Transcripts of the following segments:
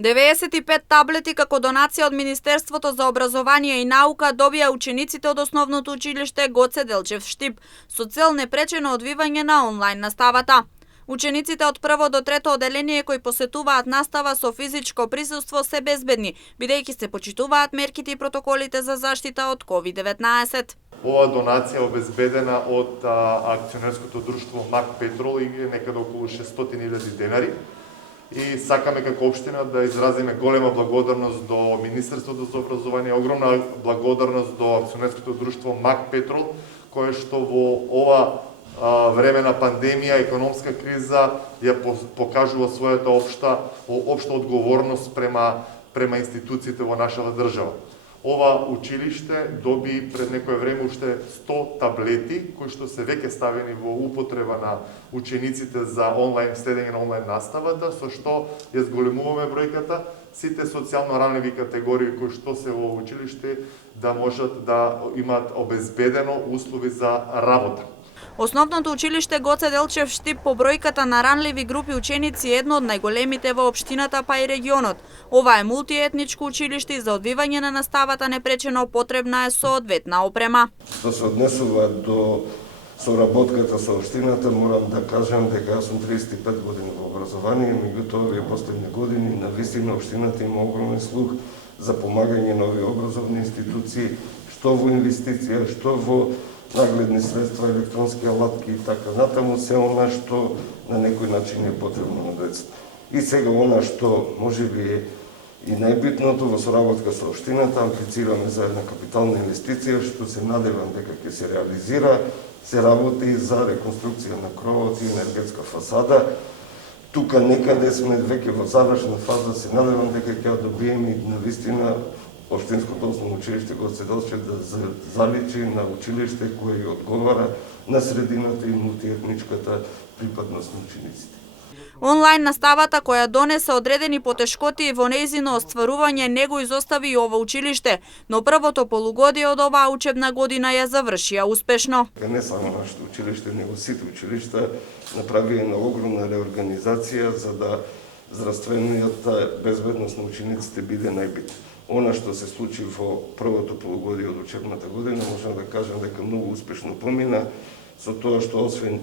95 таблети како донација од Министерството за образование и наука добија учениците од основното училиште Гоце Делчев Штип со цел непречено одвивање на онлайн наставата. Учениците од прво до трето оделение кои посетуваат настава со физичко присуство се безбедни, бидејќи се почитуваат мерките и протоколите за заштита од COVID-19. Ова донација е обезбедена од акционерското друштво МАК Петрол и е некаде околу 600.000 денари. И сакаме како општина да изразиме голема благодарност до Министерството за образование, огромна благодарност до акционерското друштво МАК Петрол, кое што во ова време на пандемија, економска криза, ја покажува својата општа одговорност према институциите во нашата држава. Ова училиште доби пред некое време уште 100 таблети, кои што се веќе ставени во употреба на учениците за онлайн следење на онлайн наставата, со што ја зголемуваме бројката, сите социјално ранливи категории кои што се во училиште да можат да имаат обезбедено услови за работа. Основното училиште Гоце Делчев Штип по бројката на ранливи групи ученици е едно од најголемите во општината па и регионот. Ова е мултиетничко училиште и за одвивање на наставата непречено потребна е соодветна опрема. Што се однесува до соработката со општината, морам да кажам дека јас сум 35 години во образование, меѓутоа овие последни години навистина општината има огромен слух за помагање на овие образовни институции, што во инвестиција, што во нагледни средства, електронски алатки и така натаму, се она што на некој начин е потребно на децата. И сега она што можеби е и најбитното во соработка со општината, аплицираме за една капитална инвестиција што се надевам дека ќе се реализира, се работи за реконструкција на кровот и енергетска фасада. Тука некаде сме веќе во завршна фаза, се надевам дека ќе ја добиеме и навистина Општинското основно училиште Гоце Делчев да заличи на училиште кое одговара на средината и мултиетничката припадност на учениците. Онлайн наставата која донесе одредени потешкоти во нејзино остварување не го изостави и ова училиште, но првото полугодие од оваа учебна година ја завршија успешно. Не само нашето училиште, него сите училишта направија една огромна реорганизација за да здравствената безбедност на учениците биде најбитна. Она што се случи во првото полугодие од учебната година, можам да кажам дека многу успешно помина, со тоа што освен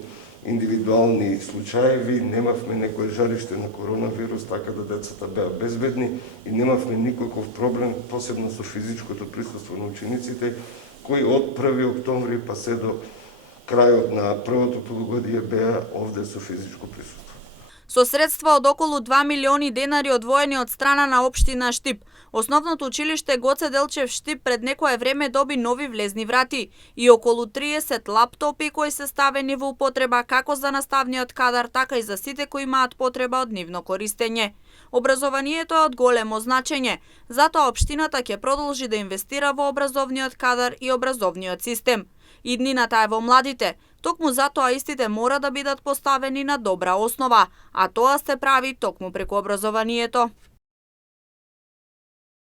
индивидуални случаеви, немавме некој жариште на коронавирус, така да децата беа безбедни и немавме никаков проблем, посебно со физичкото присуство на учениците, кои од 1 октомври па се до крајот на првото полугодие беа овде со физичко присуство. Со средства од околу 2 милиони денари одвоени од страна на општина Штип, основното училиште Гоце Делчев Штип пред некое време доби нови влезни врати и околу 30 лаптопи кои се ставени во употреба како за наставниот кадар, така и за сите кои имаат потреба од нивно користење. Образованието е од големо значење, затоа општината ќе продолжи да инвестира во образовниот кадар и образовниот систем. Иднината е во младите, токму затоа истите мора да бидат поставени на добра основа, а тоа се прави токму преку образованието.